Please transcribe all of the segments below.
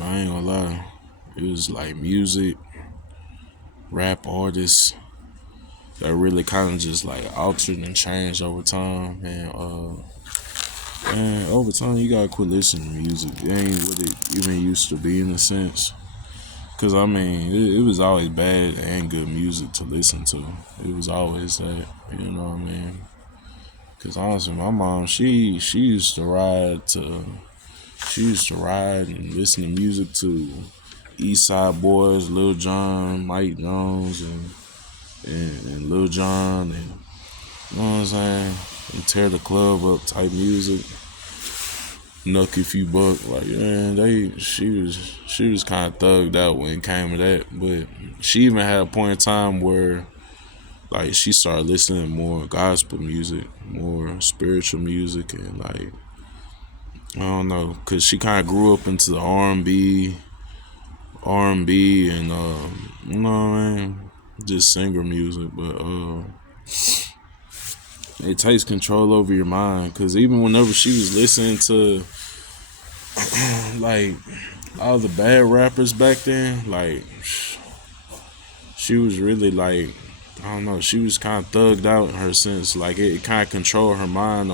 I ain't gonna lie. It was like music, rap artists that really kind of just like altered and changed over time. Man, over time you gotta quit listening to music. It ain't what it even used to be in a sense. Cause I mean, it was always bad and good music to listen to. It was always that, you know what I mean? Cause honestly, my mom, she used to ride and listen to music to East Side Boys, Lil Jon, Mike Jones, and Lil Jon, and you know what I'm saying, and tear the club up type music. Nuck if you buck, like man, she was kind of thugged out when it came to that. But she even had a point in time where like she started listening to more gospel music, more spiritual music, and like I don't know, cause she kind of grew up into the R&B, and you know what I mean, just singer music. But it takes control over your mind, cause even whenever she was listening to like all the bad rappers back then, like she was really like I don't know, she was kind of thugged out in her sense. Like it kind of controlled her mind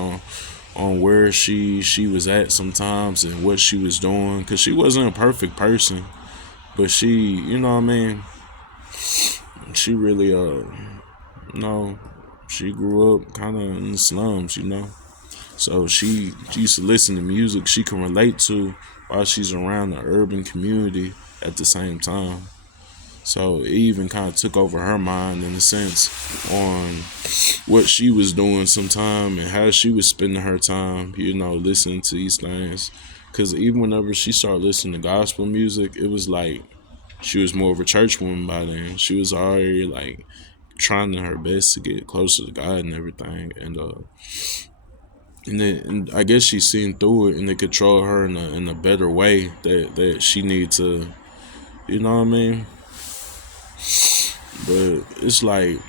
on where she was at sometimes and what she was doing, cause she wasn't a perfect person, but she, you know what I mean, she really you know, she grew up kind of in the slums, you know. So she used to listen to music she can relate to while she's around the urban community at the same time. So it even kind of took over her mind in a sense on what she was doing sometime and how she was spending her time, you know, listening to these things. Because even whenever she started listening to gospel music, it was like she was more of a church woman by then. She was already like trying her best to get closer to God and everything. And I guess she's seen through it and it control her in a better way that she needs to, you know what I mean? But it's like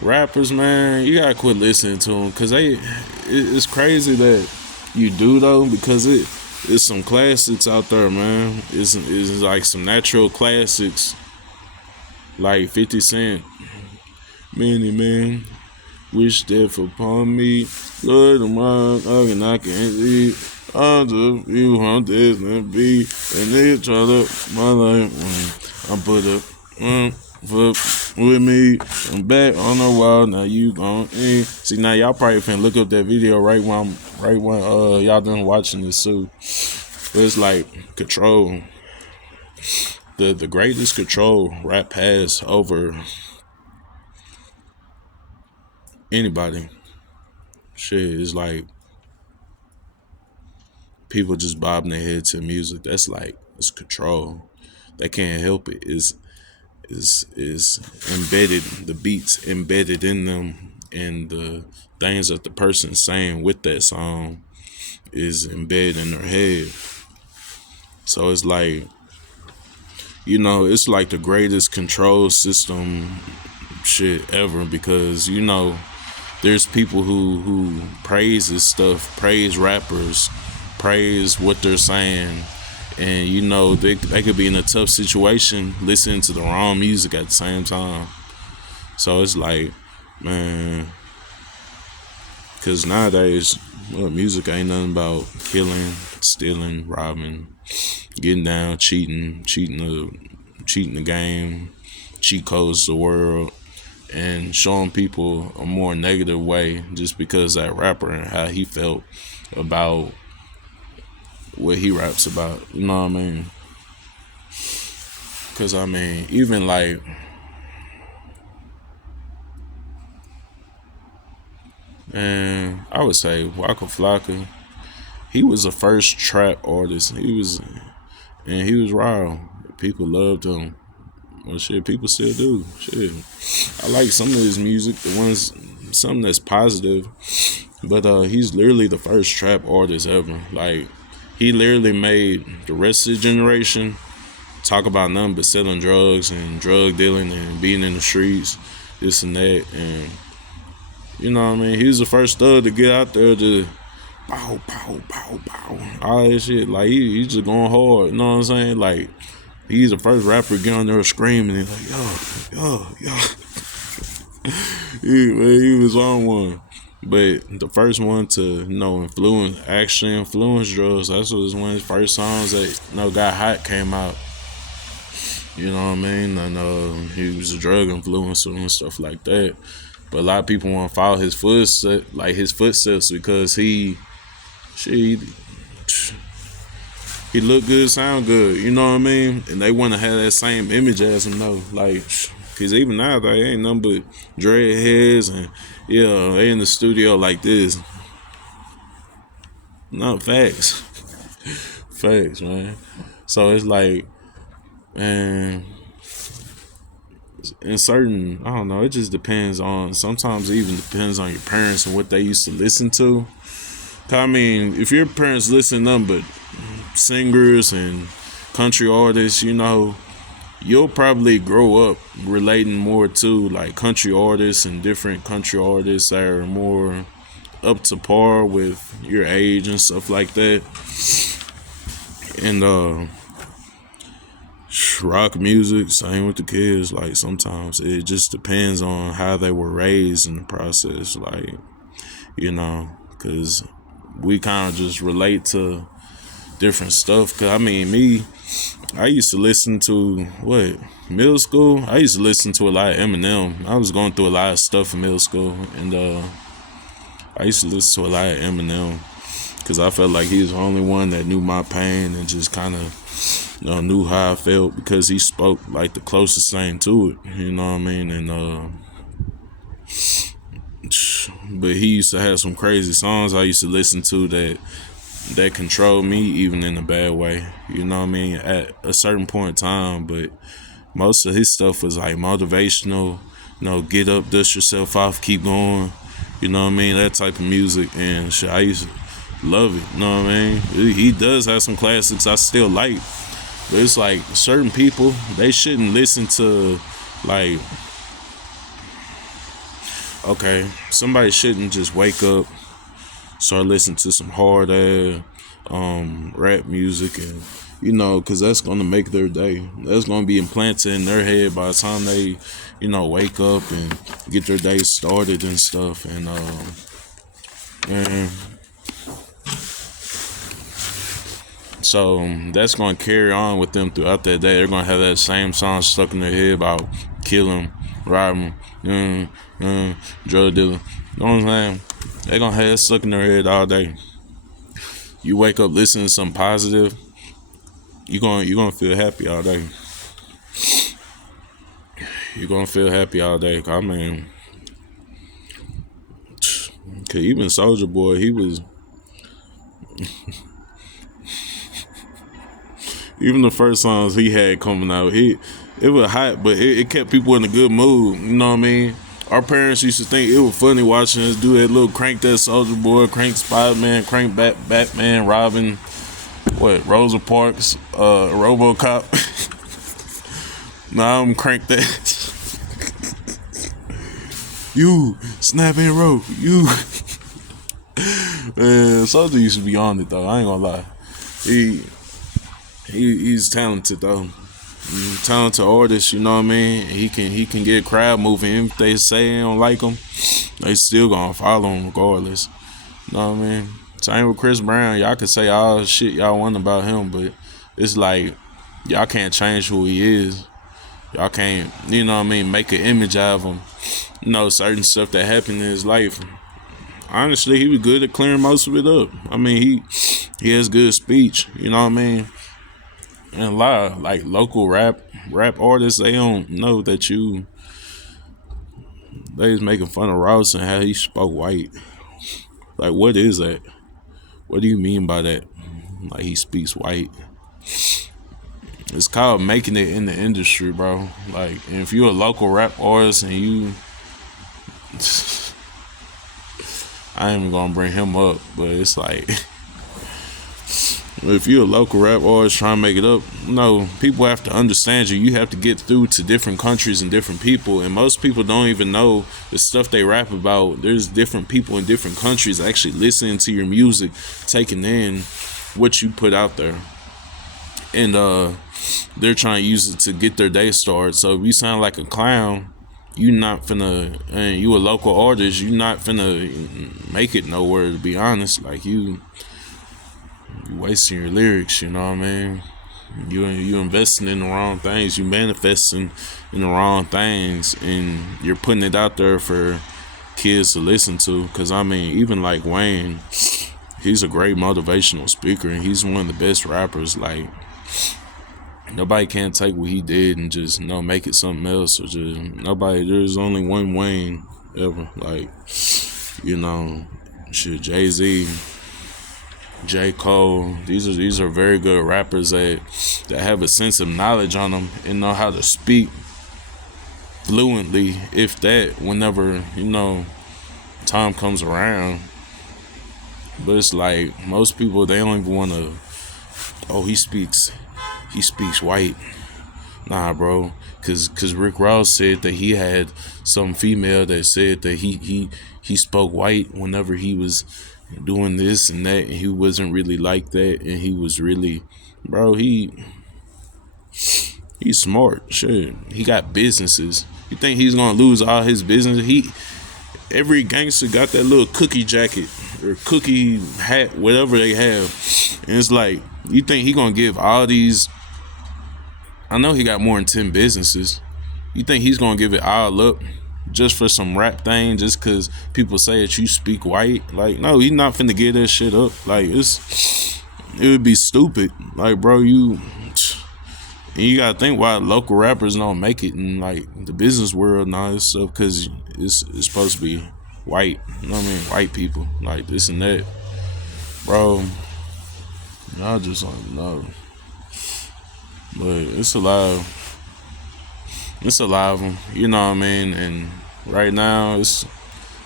rappers, man, you gotta quit listening to them because it's crazy that you do though, because it's some classics out there, man. It's like some natural classics like 50 Cent, many man. Wish death upon me, Lord, I can't see. I'm the you want this and be, and they try to my life. I put up, fuck with me. I'm back on the wall. Now you gon' eat. See now y'all probably finna look up that video right when y'all done watching this too. But it's like control, the greatest control rap has over anybody. Shit is like people just bobbing their head to music. That's like it's control. They can't help it. Is embedded, the beats embedded in them, and the things that the person's saying with that song is embedded in their head. So it's like, you know, it's like the greatest control system shit ever, because you know there's people who praise this stuff, praise rappers, praise what they're saying, and you know they could be in a tough situation listening to the wrong music at the same time. So it's like, man, because nowadays, well, music ain't nothing about killing, stealing, robbing, getting down, cheating the game, cheat codes the world, and showing people a more negative way just because that rapper and how he felt about what he raps about. You know what I mean? Because I mean, even like, man, I would say Waka Flocka. He was the first trap artist. He was raw. People loved him. Well, shit, people still do. Shit, I like some of his music. Something that's positive. But he's literally the first trap artist ever. Like, he literally made the rest of the generation talk about nothing but selling drugs and drug dealing and being in the streets, this and that. And you know what I mean? He was the first thug to get out there to pow, pow, pow, pow. All that shit. Like, he just going hard. You know what I'm saying? Like, he's the first rapper to get on there screaming. He's like, yo. He was on one. But the first one to, actually influence drugs, that's was one of his first songs that, got hot, came out. You know what I mean? And he was a drug influencer and stuff like that. But a lot of people want to follow his footsteps because he look good, sound good. You know what I mean? And they want to have that same image as him, though. Like, cause even now they ain't nothing but dreadheads and they in the studio like this. Not facts, facts, man. So it's like, man, in certain, I don't know, it just depends on, sometimes it even depends on your parents and what they used to listen to. I mean, if your parents listen to nothing but singers and country artists, you'll probably grow up relating more to like country artists and different country artists that are more up to par with your age and stuff like that. And rock music, same with the kids. Like, sometimes it just depends on how they were raised in the process. Like, because we kind of just relate to different stuff. Because I mean, I used to listen to middle school. I used to listen to a lot of Eminem. I was going through a lot of stuff in middle school, and I used to listen to a lot of Eminem because I felt like he was the only one that knew my pain and just kind of knew how I felt, because he spoke like the closest thing to it. You know what I mean? And but he used to have some crazy songs I used to listen to that controlled me, even in a bad way. You know what I mean? At a certain point in time, but most of his stuff was like motivational. Get up, dust yourself off, keep going. You know what I mean? That type of music and shit. I used to love it. You know what I mean? He does have some classics I still like, but it's like certain people, they shouldn't listen to, like, okay, somebody shouldn't just wake up, start listening to some hard ass rap music, and because that's gonna make their day. That's gonna be implanted in their head by the time they wake up and get their day started and stuff. And so that's gonna carry on with them throughout that day. They're gonna have that same song stuck in their head about killing, robbing, drug dealer. You know what I'm saying? They're gonna have it stuck in their head all day. You wake up listening to something positive, you're gonna feel happy all day. You're gonna feel happy all day. I mean, cause even Soulja Boy, he was even the first songs he had coming out, it was hot, but it kept people in a good mood. You know what I mean? Our parents used to think it was funny watching us do that little crank that Soulja Boy, crank Spider-Man, crank Batman, Robin, Rosa Parks, RoboCop. Now I'm crank that. You snap and roll. You man, Soulja used to be on it though. I ain't gonna lie. He's talented though. Talented artist, you know what I mean? He can get a crowd moving. If they say they don't like him, they still gonna follow him regardless. You know what I mean? Same with Chris Brown. Y'all can say all the shit y'all want about him, but it's like y'all can't change who he is. Y'all can't, make an image out of him. Certain stuff that happened in his life. Honestly, he was good at clearing most of it up. I mean, he has good speech. You know what I mean? And a lot of like local rap artists, they don't know that they was making fun of Ross and how he spoke white. Like, what is that? What do you mean by that? Like, he speaks white. It's called making it in the industry, bro. Like, and if you're a local rap artist and I ain't even gonna bring him up, but it's like, If you're a local rap artist trying to make it up, no, people have to understand you. You have to get through to different countries and different people, and most people don't even know the stuff they rap about. There's different people in different countries actually listening to your music, taking in what you put out there, and they're trying to use it to get their day started. So if you sound like a clown, you not finna, and you a local artist, you not finna make it nowhere, to be honest. Like you wasting your lyrics, you know what I mean? You investing in the wrong things, you manifesting in the wrong things, and you're putting it out there for kids to listen to. Cause I mean, even like Wayne, he's a great motivational speaker, and he's one of the best rappers. Like nobody can take what he did and just make it something else, or just nobody. There's only one Wayne ever. Like shit, Jay-Z, J. Cole, these are very good rappers that have a sense of knowledge on them and know how to speak fluently, if that, whenever time comes around. But it's like most people, they don't even want to. Oh, he speaks white. Nah, bro. Cause Rick Ross said that he had some female that said that he spoke white whenever he was doing this and that, and he wasn't really like that, and he was really, bro, he's smart. Shit, he got businesses. You think he's gonna lose all his business? Every gangster got that little cookie jacket or cookie hat, whatever they have, and it's like, you think he gonna give all these? I know he got more than 10 businesses. You think he's gonna give it all up just for some rap thing, just cause people say that you speak white? Like, no, he's not finna give that shit up. Like, it would be stupid. Like, bro, you gotta think why local rappers don't make it in like the business world and all this stuff, cause it's supposed to be white. You know what I mean? White people, like this and that, bro. Y'all just don't know. But it's a lot of them, you know what I mean? And right now, it's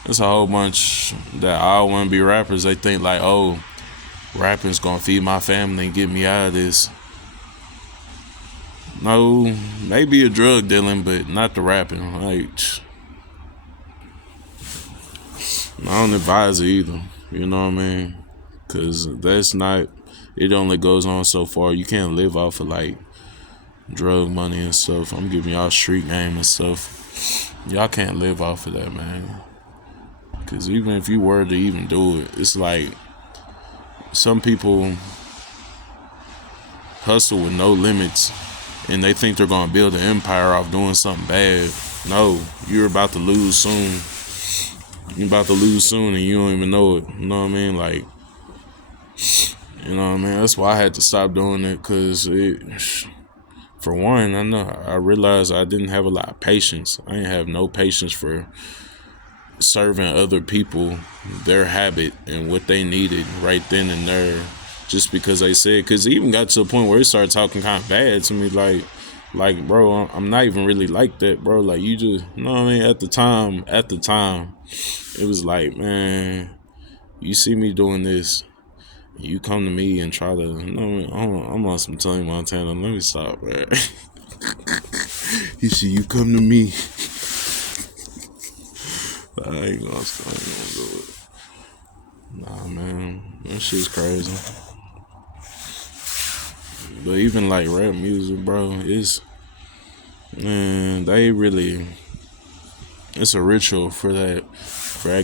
a whole bunch that all want to be rappers. They think like, oh, rapping's gonna feed my family and get me out of this. No, maybe a drug dealing, but not the rapping. Like, I don't advise it either, you know what I mean? Cause that's not, it only goes on so far. You can't live off of like drug money and stuff. I'm giving y'all street game and stuff. Y'all can't live off of that, man. Cause even if you were to even do it, it's like some people hustle with no limits, and they think they're gonna build an empire off doing something bad. No, you're about to lose soon. You're about to lose soon, and you don't even know it. You know what I mean? Like, you know what I mean? That's why I had to stop doing it, cause for one, I realized I didn't have a lot of patience. I didn't have no patience for serving other people their habit and what they needed right then and there, just because they said. Because it even got to a point where it started talking kind of bad to me, like, bro, I'm not even really like that, bro. Like, you just, you know what I mean? At the time, it was like, man, you see me doing this, you come to me and try to, you know what I mean? I'm on some Tony Montana. Let me stop, man. You see, you come to me. I ain't gonna do it. Nah, man, that shit's crazy. But even like rap music, bro, they really, it's a ritual for that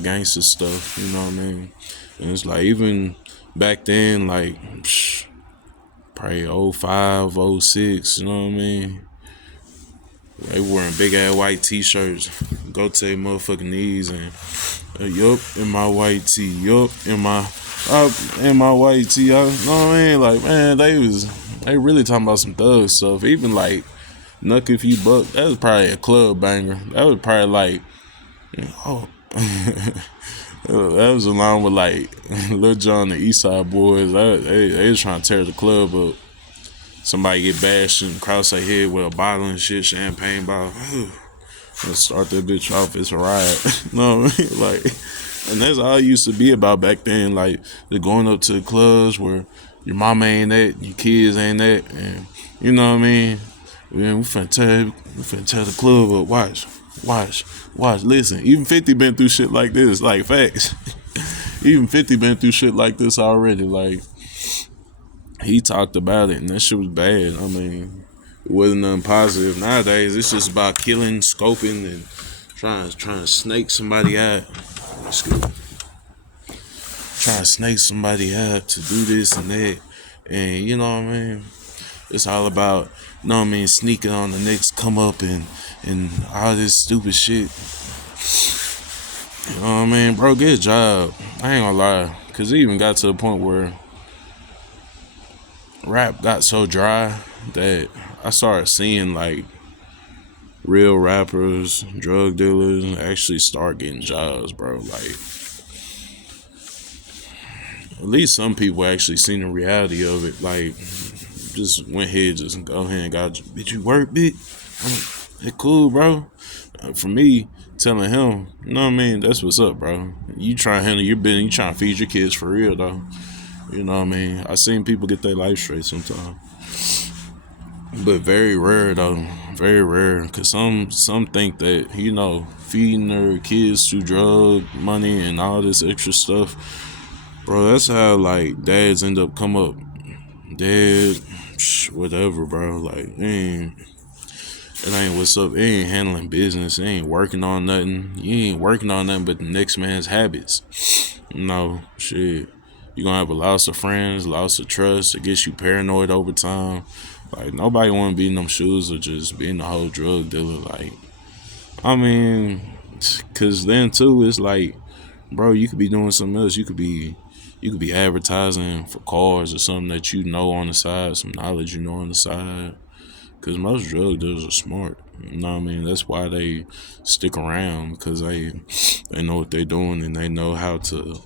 gangster stuff, you know what I mean? And it's like, even back then, like, probably 05, 06, you know what I mean? They wearing big ass white t-shirts, go to their motherfucking knees, and yup, in my white tee, yup, in my white tee. You know what I mean? Like, man, they really talking about some thug stuff. Even like Nuck If You Buck, that was probably a club banger. That was probably like, oh, that was along with like Lil Jon and the East Side Boys. They was trying to tear the club up. Somebody get bashed and cross their head with a bottle and shit, champagne bottle. Let's start that bitch off. It's a riot. You know what I mean? Like, and that's all it used to be about back then. Like, they're going up to the clubs where Your mama ain't that, your kids ain't that, and you know what I mean. Man, we finna tear the club up. Watch. Listen, even 50 been through shit like this. Like facts. Even 50 been through shit like this already. Like he talked about it, and that shit was bad. I mean, it wasn't nothing positive. Nowadays, it's just about killing, scoping, and trying to snake somebody out. Excuse me. Trying to snake somebody out to do this and that, and you know what I mean. It's all about, you know what I mean, sneaking on the next come up and all this stupid shit. You know what I mean, bro? Get a job. I ain't gonna lie, cause it even got to the point where rap got so dry that I started seeing like real rappers, drug dealers actually start getting jobs, bro. Like at least some people actually seen the reality of it. Like just went ahead, just go ahead and got, bitch, you work, bitch. It cool, bro. For me, telling him, you know what I mean, that's what's up, bro. You trying to handle your business, you trying to feed your kids for real, though. You know what I mean? I seen people get their life straight sometimes. But very rare, though. Very rare. Because some think that, you know, feeding their kids through drug money and all this extra stuff, bro, that's how, like, dads end up come up. Dad, whatever, bro. Like, it ain't what's up. It ain't handling business. It ain't working on nothing. You ain't working on nothing but the next man's habits. No, shit. You gonna have a loss of friends, loss of trust. It gets you paranoid over time. Like, nobody wanna be in them shoes or just being the whole drug dealer. Like, I mean, cause then too, it's like, bro, you could be doing something else. You could be advertising for cars or something that you know on the side, some knowledge you know on the side. Because most drug dealers are smart. You know what I mean? That's why they stick around, because they know what they're doing and they know how to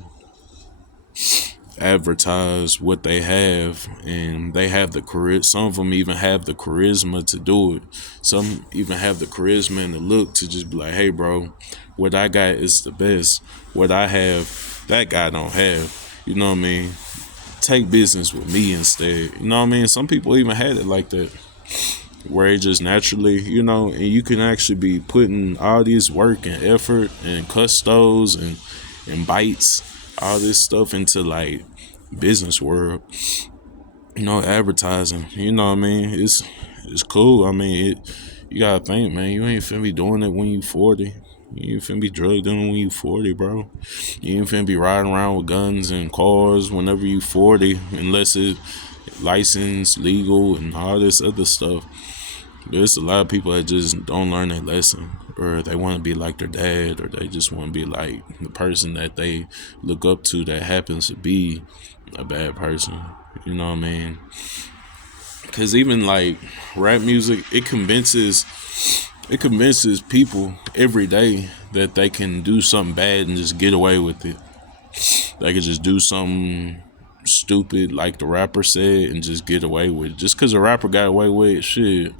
advertise what they have, and they have the charisma. Some of them even have the charisma to do it. Some even have the charisma and the look to just be like, hey, bro, what I got is the best. What I have, that guy don't have. You know what I mean? Take business with me instead. You know what I mean? Some people even had it like that, where it just naturally, you know, and you can actually be putting all this work and effort and custos and bites, all this stuff into like business world, you know, advertising. You know what I mean? It's cool. I mean, you gotta think, man, you ain't finna be doing it when you 40. You ain't finna be drug dealing when you 40, bro. You ain't finna be riding around with guns and cars whenever you 40, unless it's licensed, legal, and all this other stuff. There's a lot of people that just don't learn their lesson, or they want to be like their dad, or they just want to be like the person that they look up to that happens to be a bad person. You know what I mean? Because even like rap music, it convinces people every day that they can do something bad and just get away with it. They can just do something stupid like the rapper said and just get away with it. Just because a rapper got away with it, shit,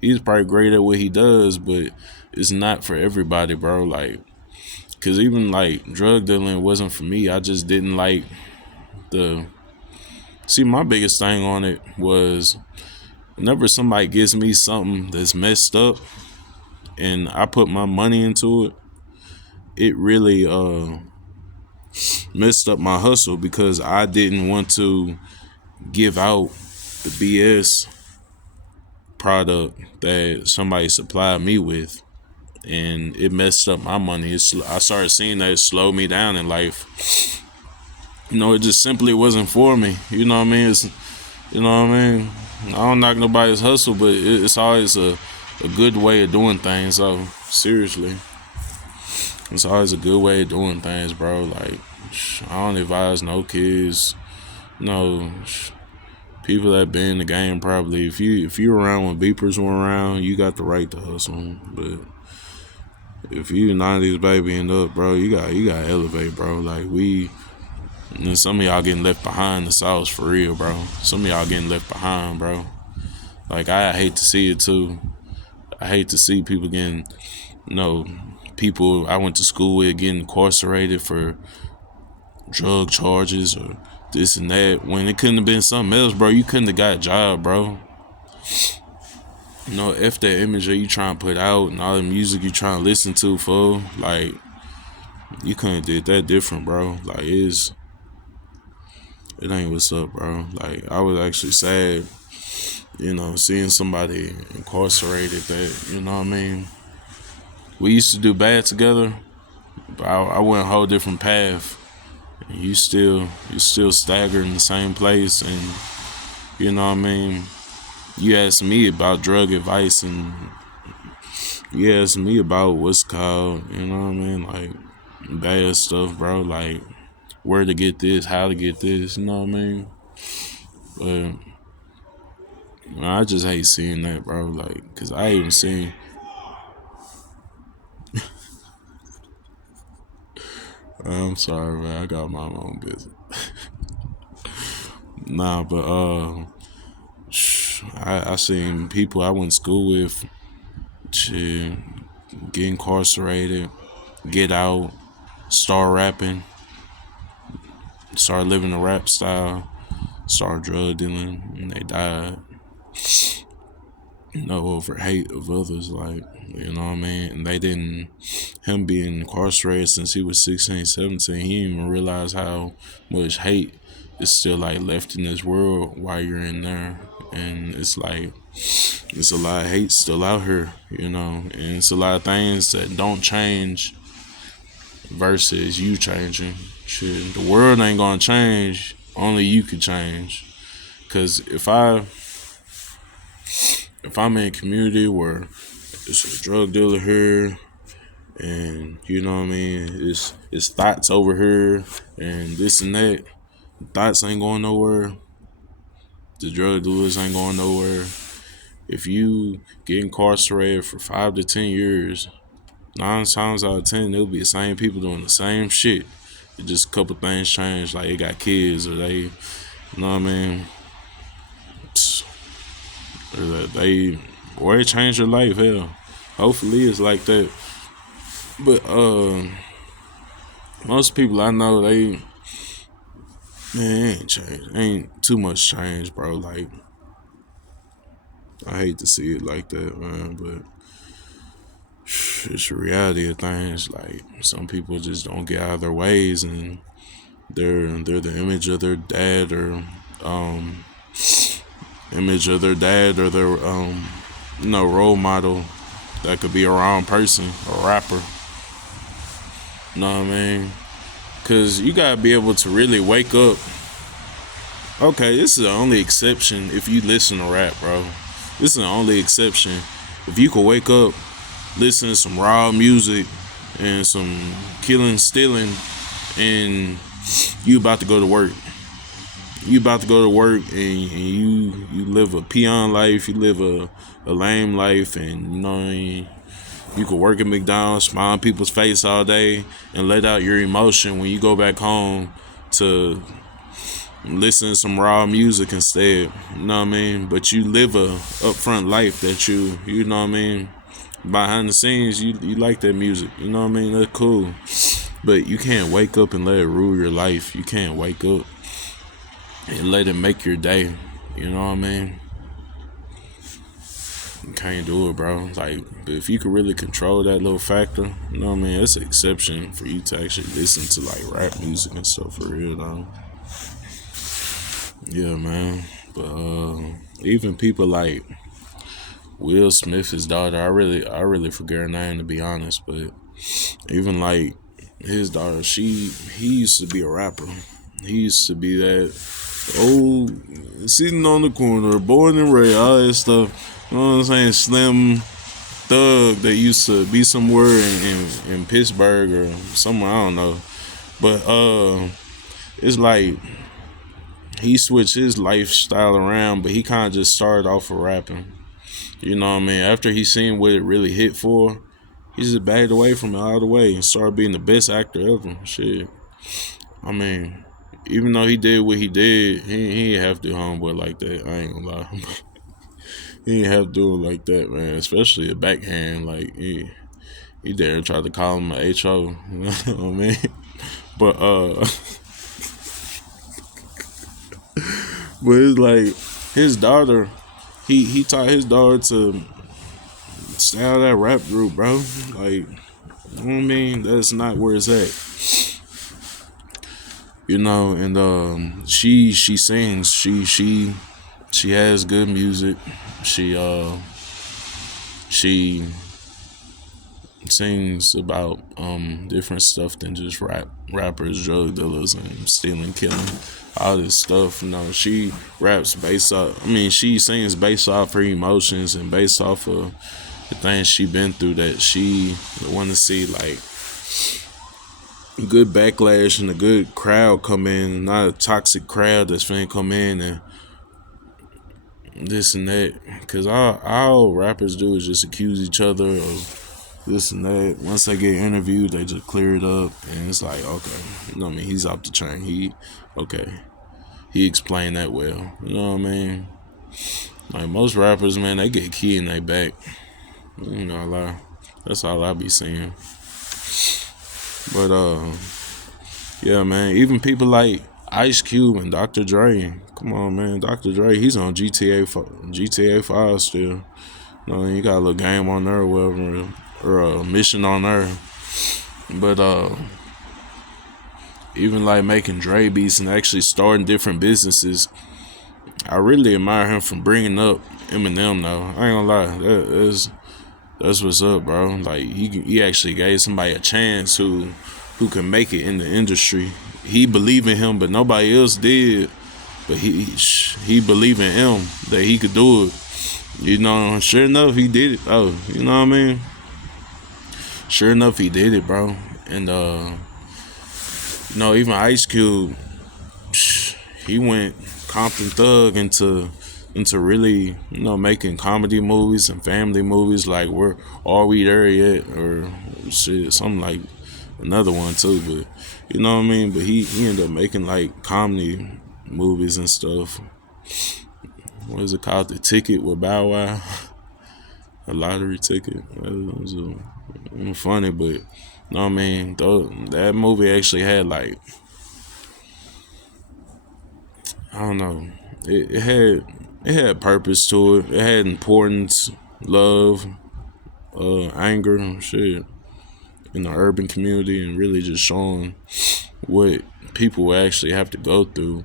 he's probably great at what he does, but it's not for everybody, bro. Like, cause even like drug dealing wasn't for me. I just didn't like my biggest thing on it was whenever somebody gives me something that's messed up and I put my money into it, it really messed up my hustle, because I didn't want to give out the BS product that somebody supplied me with, and it messed up my money. I started seeing that it slowed me down in life. You know, it just simply wasn't for me. You know what I mean? You know what I mean? I don't knock nobody's hustle, but it's always a good way of doing things. So seriously, it's always a good way of doing things, bro. Like, I don't advise no kids, no people that been in the game. Probably if you're around when beepers were around, you got the right to hustle. But if you 90s baby and up, bro, you got to elevate, bro. Like, and some of y'all getting left behind the sauce for real, bro. Some of y'all getting left behind, bro. Like, I hate to see it too. I hate to see people getting, people I went to school with getting incarcerated for drug charges or this and that. When it couldn't have been something else, bro. You couldn't have got a job, bro. You know, F that image that you trying to put out and all the music you trying to listen to, fool. Like, you couldn't have did that different, bro. Like, it ain't what's up, bro. Like, I was actually sad, you know, seeing somebody incarcerated that, you know what I mean? We used to do bad together, but I went a whole different path. And you still staggered in the same place, and you know what I mean? You asked me about drug advice, and you asked me about what's called, you know what I mean? Like, bad stuff, bro. Like, where to get this, how to get this, you know what I mean? But I just hate seeing that, bro. Like, cause I even seen. I'm sorry, man. I got my own business. Nah, but I seen people I went to school with, shit, get incarcerated, get out, start rapping, start living a rap style, start drug dealing, and they died. You know, over hate of others, like, you know what I mean? And they didn't, him being incarcerated since he was 16, 17, he didn't even realize how much hate is still, like, left in this world while you're in there. And it's like, it's a lot of hate still out here, you know? And it's a lot of things that don't change versus you changing. Shit, the world ain't gonna change, only you can change. Because if I'm in a community where it's a drug dealer here, and you know what I mean, it's thoughts over here, and this and that, thoughts ain't going nowhere. The drug dealers ain't going nowhere. If you get incarcerated for 5 to 10 years, 9 times out of 10, it'll be the same people doing the same shit. It just a couple things change, like they got kids or they, you know what I mean, or it changed your life. Hell, hopefully it's like that. But most people I know, they, man, it ain't changed. Ain't too much change, bro. Like, I hate to see it like that, man, but it's the reality of things. Like, some people just don't get out of their ways, and they're the image of their dad, or their role model. That could be a wrong person, a rapper. You know what I mean? Cause you gotta be able to really wake up. Okay, this is the only exception if you listen to rap, bro. This is the only exception. If you could wake up, listen to some raw music and some killing, stealing, and you about to go to work. You about to go to work, and you live a peon life, you live a lame life, and you know what I mean? You could work at McDonald's, smile on people's face all day, and let out your emotion when you go back home to listen to some raw music instead. You know what I mean? But you live a upfront life that you know what I mean? Behind the scenes, you like that music. You know what I mean? That's cool. But you can't wake up and let it rule your life. You can't wake up and let it make your day. You know what I mean? You can't do it, bro. Like, but if you could really control that little factor, you know what I mean? That's an exception for you to actually listen to, like, rap music and stuff, for real, though. Yeah, man. But even people like Will Smith, his daughter, I really forget her name, to be honest. But even like his daughter, he used to be a rapper. He used to be that old, sitting on the corner, born and raised, all that stuff. You know what I'm saying? Slim thug that used to be somewhere in Pittsburgh or somewhere, I don't know. But it's like he switched his lifestyle around, but he kind of just started off of rapping. You know what I mean? After he seen what it really hit for, he just backed away from it all the way and started being the best actor ever. Shit. I mean, even though he did what he did, he didn't have to do homeboy like that. I ain't gonna lie. He didn't have to do it like that, man. Especially a backhand. Like, he dare tried to call him a HO. You know what I mean? But, But it's like his daughter, he taught his daughter to stay out of that rap group, bro. Like, you know what I mean? That's not where it's at. And she sings. She has good music. She sings about different stuff than just rappers, drug dealers, and stealing, killing, all this stuff. She raps based off. I mean, she sings based off her emotions and based off of the things she been through, that she want to see like good backlash and a good crowd come in, not a toxic crowd that's finna come in and this and that. Because all rappers do is just accuse each other of this and that. Once they get interviewed, they just clear it up, and it's like, okay, he's off the chain. He explained that well. You know what I mean? Like most rappers, man, they get key in their back. Lie. That's all I be seeing. But yeah, man. Even people like Ice Cube and Dr. Dre. Come on, man. Dr. Dre, he's on GTA 5 still. You got a little game on there or whatever, or a mission on there. But even like making Dre beats and actually starting different businesses, I really admire him for bringing up Eminem. Though I ain't gonna lie, that's what's up, bro. Like he actually gave somebody a chance who can make it in the industry. He believed in him, but nobody else did. But he believed in him that he could do it. Sure enough, he did it. Oh, you know what I mean? Sure enough, he did it, bro. And even Ice Cube, he went Compton Thug into really, making comedy movies and family movies. Like, are we there yet? Or shit, something like another one too. But you know what I mean? But he ended up making like comedy movies and stuff. What is it called? The Ticket with Bow Wow. A lottery ticket. It was funny, but you know what I mean? That movie actually had like, I don't know. It had purpose to it. It had importance, love, anger, shit, in the urban community, and really just showing what people actually have to go through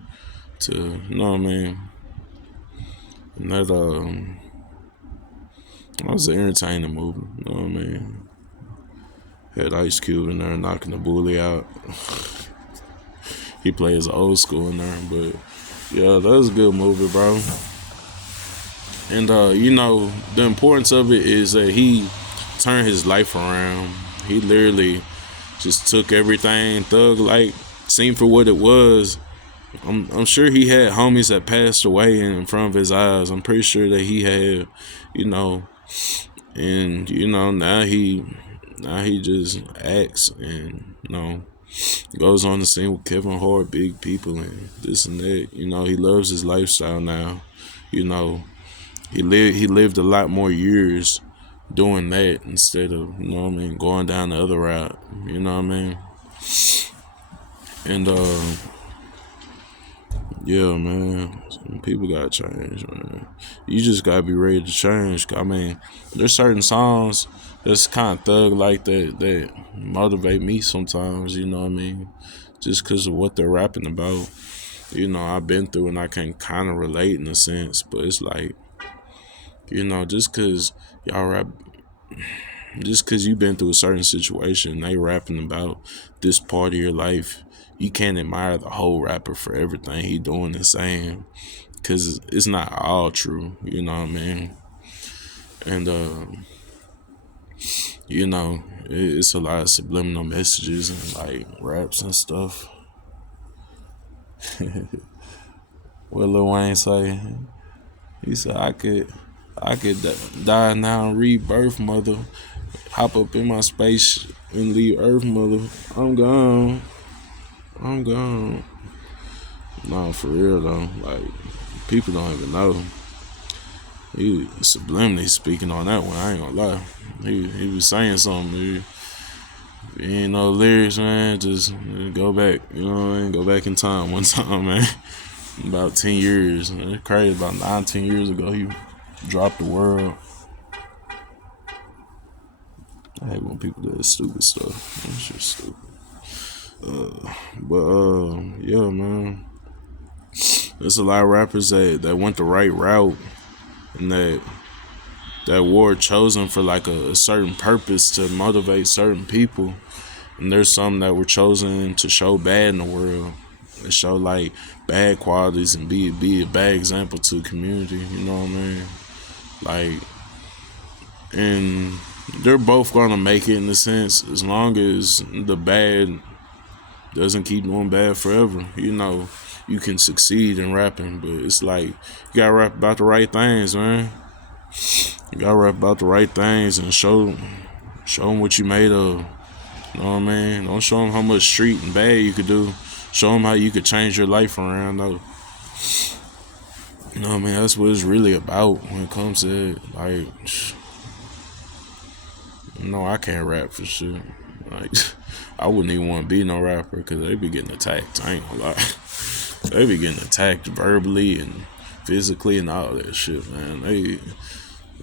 to, you know what I mean? And that was an entertaining movie, you know what I mean? Had Ice Cube in there knocking the bully out. He plays old school in there, but yeah, that was a good movie, bro. And the importance of it is that he turned his life around. He literally just took everything Thug like, seen for what it was. I'm sure he had homies that passed away in front of his eyes. I'm pretty sure that he had, and now he just acts and goes on the scene with Kevin Hart, big people, and this and that. He loves his lifestyle now. He lived a lot more years doing that instead of, going down the other route. You know what I mean? And yeah, man, people gotta change, man. You just gotta be ready to change. I mean, there's certain songs that's kind of thug like that motivate me sometimes. You know what I mean? Just because of what they're rapping about. I've been through and I can kind of relate in a sense, but it's like, just because y'all rap, just because you've been through a certain situation and they rapping about this part of your life, you can't admire the whole rapper for everything he doing and saying, because it's not all true. You know what I mean? And it's a lot of subliminal messages and like raps and stuff. What Lil Wayne say? He said, I could die now and rebirth, mother. Hop up in my space and leave Earth, mother. I'm gone. No, for real though. Like, people don't even know. He subliminally speaking on that one. I ain't gonna lie. He was saying something. He ain't no lyrics, man. Just go back. You know what I mean? Go back in time one time, man. about 10 years. It's crazy. About 9, 10 years ago, he dropped the world. I hate when people do that stupid stuff. It's just stupid. But yeah, man. There's a lot of rappers that went the right route and that were chosen for like a certain purpose to motivate certain people. And there's some that were chosen to show bad in the world, and show like bad qualities and be a bad example to the community. You know what I mean? Like, and they're both gonna make it in a sense as long as the bad doesn't keep doing bad forever. You know, you can succeed in rapping, but it's like you gotta rap about the right things, man. You gotta rap about the right things and show them what you made of. You know what I mean? Don't show them how much street and bad you could do. Show them how you could change your life around, though. You know what I mean? That's what it's really about when it comes to it. Like, no, I can't rap for sure. Like, I wouldn't even want to be no rapper because they be getting attacked. I ain't gonna lie. They be getting attacked verbally and physically and all that shit, man.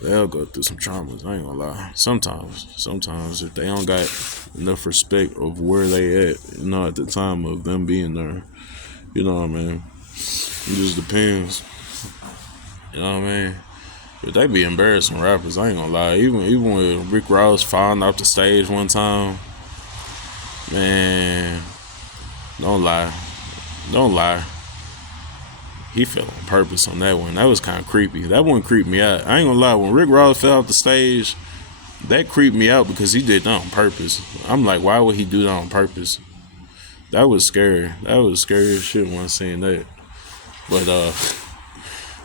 They'll go through some traumas. I ain't gonna lie. Sometimes if they don't got enough respect of where they at, you know, at the time of them being there, you know what I mean? It just depends. You know what I mean? But they be embarrassing rappers. I ain't gonna lie. Even when Rick Ross falling off the stage one time, man, don't lie. He fell on purpose on that one. That was kind of creepy. That one creeped me out. I ain't gonna lie. When Rick Ross fell off the stage, that creeped me out because he did that on purpose. I'm like, why would he do that on purpose? That was scary. That was scary as shit when I seen that. But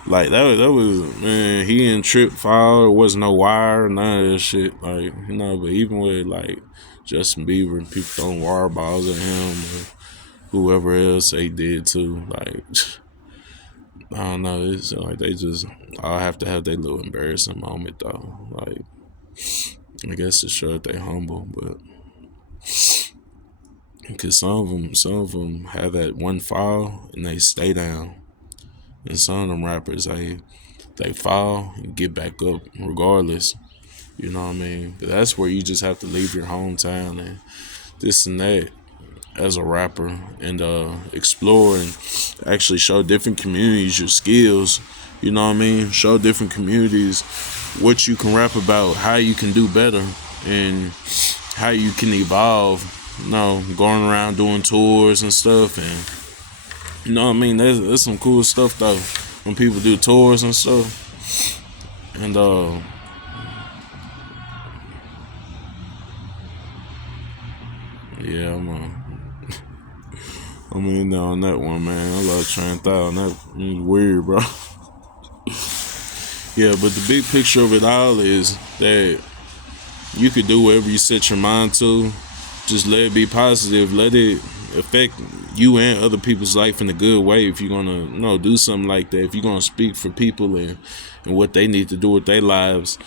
like that was man. He didn't trip, fall. There wasn't no wire, none of that shit. Like, you know. But even with like Justin Bieber and people throwing wire balls at him, or whoever else they did too, like. I don't know. It's like they just all have to have their little embarrassing moment though. Like, I guess to show that they humble, but because some of them have that one fall and they stay down, and some of them rappers they fall and get back up regardless. You know what I mean? But that's where you just have to leave your hometown and this and that as a rapper and explore and actually show different communities your skills. You know what I mean? Show different communities what you can rap about, how you can do better, and how you can evolve. You know, going around doing tours and stuff, and you know what I mean. There's some cool stuff though when people do tours and stuff, and yeah, I'm in there on that one, man. I love train thought. That was weird, bro. Yeah, but the big picture of it all is that you could do whatever you set your mind to. Just let it be positive. Let it affect you and other people's life in a good way. If you're gonna, do something like that. If you're gonna speak for people and what they need to do with their lives,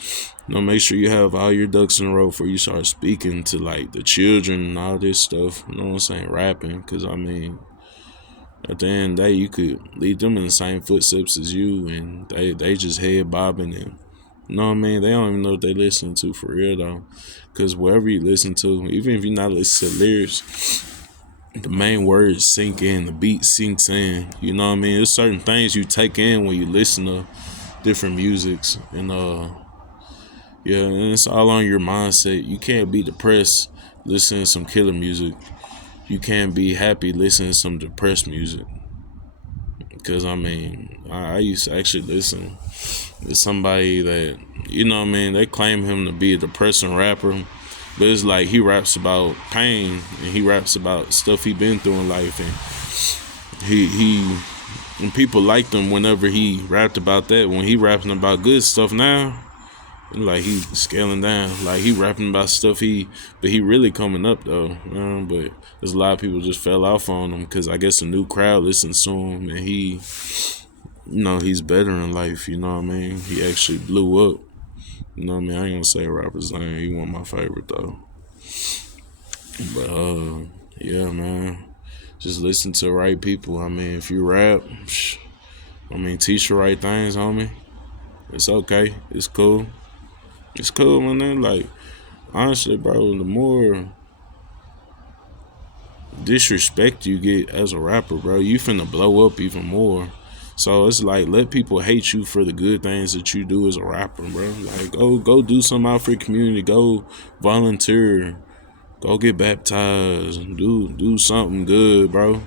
make sure you have all your ducks in a row before you start speaking to like the children and all this stuff. You know what I'm saying? Rapping, because I mean, at the end of the day, you could lead them in the same footsteps as you, and they just head bobbing and. You know what I mean? They don't even know what they listening to for real though. Because whatever you listen to, even if you're not listening to lyrics, the main words sink in, the beat sinks in. You know what I mean? There's certain things you take in when you listen to different musics. And yeah, and it's all on your mindset. You can't be depressed listening to some killer music. You can't be happy listening to some depressed music. Because I mean, I used to actually listen to somebody that, you know what I mean, they claim him to be a depressing rapper, but it's like he raps about pain and he raps about stuff he been through in life, and he and people liked him whenever he rapped about that. When he rapping about good stuff now, like he scaling down, like he rapping about stuff but he really coming up though, but there's a lot of people just fell off on him because I guess a new crowd listens to him, and he's better in life. You know what I mean? He actually blew up. You know what I mean? I ain't gonna say rapper's name. He one of my favorite though. But yeah, man. Just listen to the right people. I mean, if you rap, I mean, teach the right things, homie. It's okay. It's cool. It's cool, man. Like, honestly, bro, the more disrespect you get as a rapper, bro, you finna blow up even more. So it's like, let people hate you for the good things that you do as a rapper, bro. Like, go do something out for the community. Go volunteer. Go get baptized. Do something good, bro.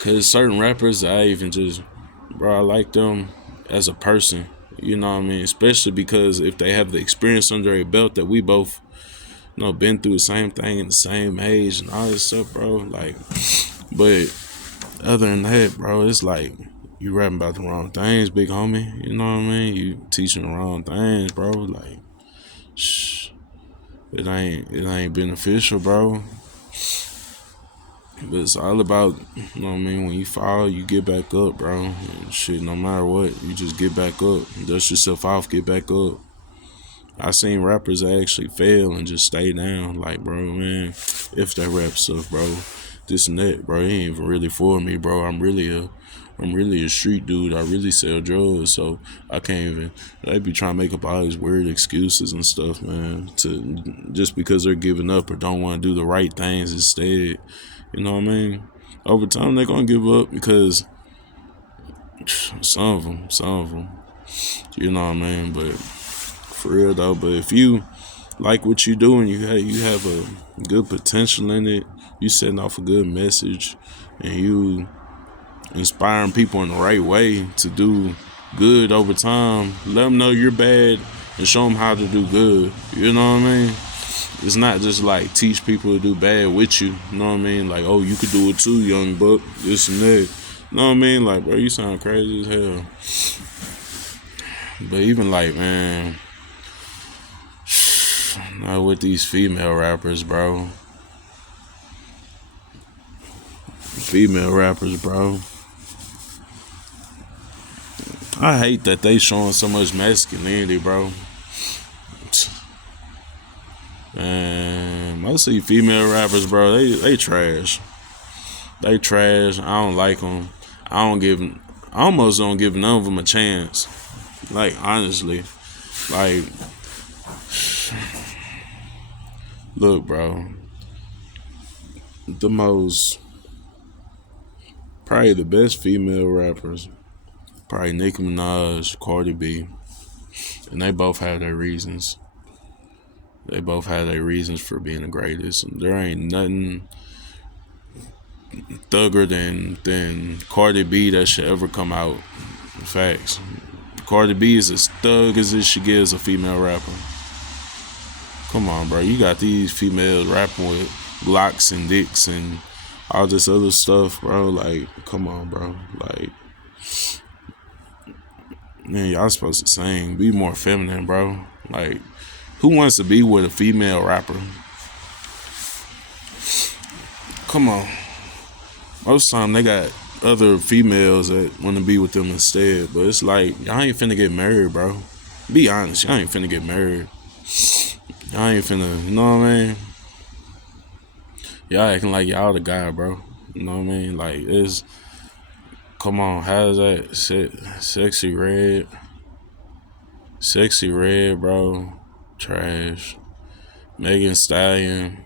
Cause certain rappers, I even just, bro, I like them as a person. You know what I mean? Especially because if they have the experience under a belt that we both, been through the same thing at the same age and all this stuff, bro. Like, but other than that, bro, it's like you rapping about the wrong things, big homie. You know what I mean? You teaching the wrong things, bro. Like, it ain't beneficial, bro. But it's all about, you know what I mean? When you fall, you get back up, bro. And shit, no matter what, you just get back up. Dust yourself off, get back up. I seen rappers actually fail and just stay down. Like, bro, man, if that rap stuff, bro, this and that, bro, it ain't even really for me, bro. I'm really a street dude. I really sell drugs, so I can't even. They be trying to make up all these weird excuses and stuff, man. To just because they're giving up or don't want to do the right things instead. You know what I mean? Over time, they're gonna give up because some of them, you know what I mean. But for real though, but if you like what you do and you have a good potential in it, you setting off a good message, and you inspiring people in the right way to do good over time, let them know you're bad and show them how to do good. You know what I mean? It's not just like teach people to do bad with you. You know what I mean? Like, oh, you could do it too, young buck, this and that. You know what I mean? Like, bro, you sound crazy as hell. But even like, man, not with these female rappers, bro. Female rappers, bro. I hate that they showing so much masculinity, bro. Man, most of these female rappers, bro, they trash. They trash. I don't like them. I almost don't give none of them a chance. Like, honestly. Like, look, bro. Probably the best female rappers, probably Nicki Minaj, Cardi B. And they both have their reasons. They both have their reasons for being the greatest. And there ain't nothing thugger than Cardi B that should ever come out. Facts. Cardi B is as thug as it should get as a female rapper. Come on, bro. You got these females rapping with Glocks and dicks and all this other stuff, bro. Like, come on, bro. Like, man, y'all supposed to sing. Be more feminine, bro. Like, who wants to be with a female rapper? Come on. Most time they got other females that want to be with them instead. But it's like, y'all ain't finna get married, bro. Be honest, y'all ain't finna get married. Y'all ain't finna, you know what I mean? Y'all acting like y'all the guy, bro. You know what I mean? Like, come on, how's that? Sexy Red. Sexy Red, bro. Trash. Megan Stallion.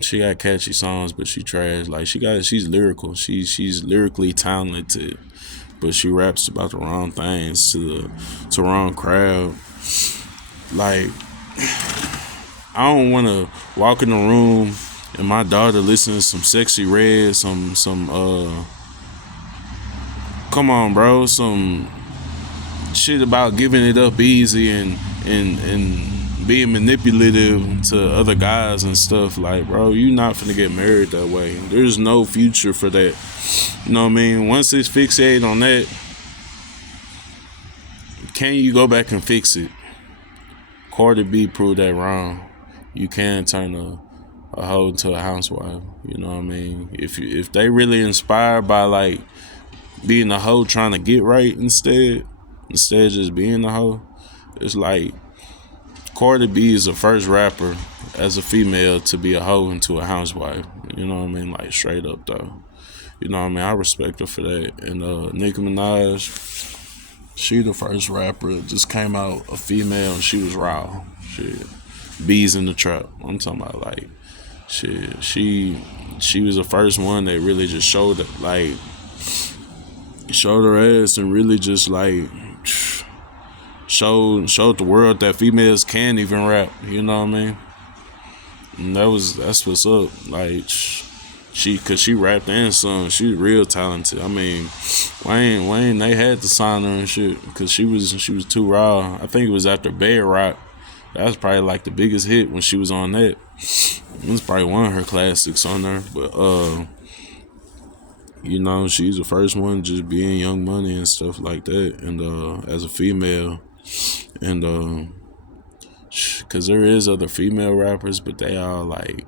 She got catchy songs, but she trash. Like, she's lyrical. She's lyrically talented, but she raps about the wrong things to the wrong crowd. Like, I don't want to walk in the room and my daughter listen to some Sexy Red, come on, bro, some shit about giving it up easy and being manipulative to other guys and stuff. Like, bro, you not finna get married that way. There's no future for that. You know what I mean? Once it's fixated on that, can you go back and fix it? Cardi B proved that wrong. You can turn a hoe into a housewife. You know what I mean? If they really inspired by like being a hoe trying to get right instead of just being a hoe, it's like Cardi B is the first rapper as a female to be a hoe and to a housewife. You know what I mean? Like straight up though. You know what I mean? I respect her for that. And Nicki Minaj, she the first rapper that just came out a female and she was raw. Shit. Bees in the trap. I'm talking about like shit. She was the first one that really just showed it, like showed her ass and really just like showed the world that females can even rap. You know what I mean? And that's what's up. Like cause she rapped and sung. She's real talented. I mean, Wayne, they had to sign her and shit because she was too raw. I think it was after Bed Rock. That was probably like the biggest hit when she was on that. It was probably one of her classics on there. But you know, she's the first one just being Young Money and stuff like that. And as a female, and cause there is other female rappers, but they all like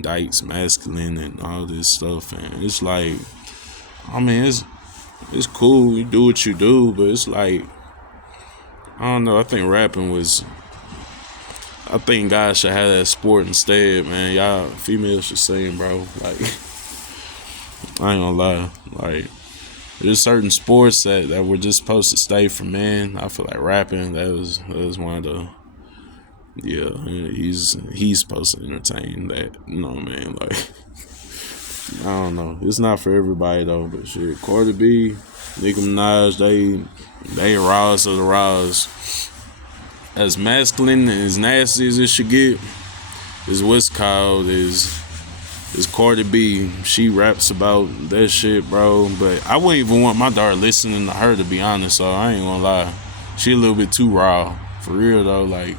dykes, masculine, and all this stuff. And it's like, I mean, it's cool. You do what you do, but it's like, I don't know. I think I think guys should have that sport instead, man. Y'all females should sing, bro. Like, I ain't gonna lie. Like, there's certain sports that were just supposed to stay for men. I feel like rapping, that was one of the, yeah, he's supposed to entertain that. You know what I mean? Like, I don't know. It's not for everybody though, but shit. Cardi B, Nicki Minaj, they raws of the raws. As masculine and as nasty as it should get, is what's called is Cardi B. She raps about that shit, bro. But I wouldn't even want my daughter listening to her, to be honest. So I ain't gonna lie, she a little bit too raw, for real though. Like,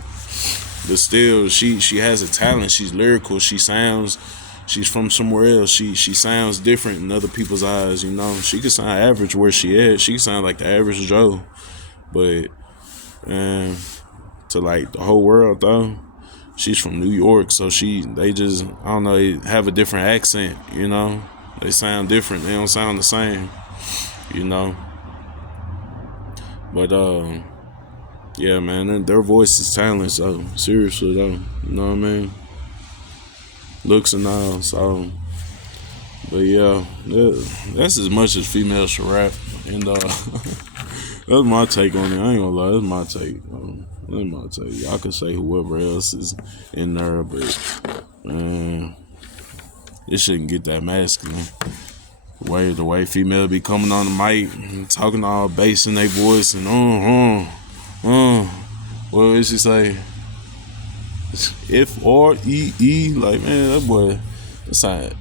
but still, she has a talent. She's lyrical. She's from somewhere else. She sounds different in other people's eyes. You know, she could sound average where she at. She could sound like the average Joe, but to like the whole world though, she's from New York, so they just, I don't know, they have a different accent, you know. They sound different. They don't sound the same, you know. But yeah, man, their voice is talent, so seriously though, you know what I mean? Looks and all, so. But yeah, that's as much as females should rap, and that's my take on it. I ain't gonna lie, that's my take. That's my take. Y'all can say whoever else is in there, but man, it shouldn't get that masculine. The way females be coming on the mic and talking all bass in their voice and what did she say? F-R-E-E, like, man, that boy, that's not.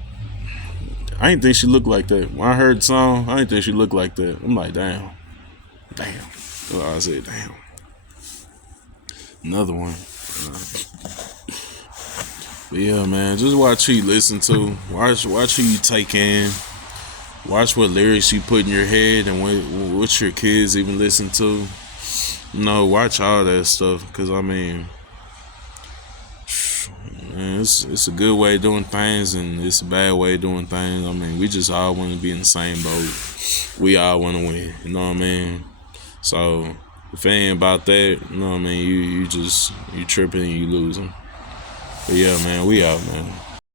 I didn't think she looked like that. When I heard the song, I didn't think she looked like that. I'm like, damn. Well, I said, damn. Another one. But yeah, man, just watch who you listen to. Watch who you take in. Watch what lyrics you put in your head and what your kids even listen to. You know, watch all that stuff. Because, I mean, man, it's a good way of doing things and it's a bad way of doing things. I mean, we just all want to be in the same boat. We all want to win. You know what I mean? So, if it ain't about that, you know what I mean, you tripping and you losing. But yeah, man, we out, man.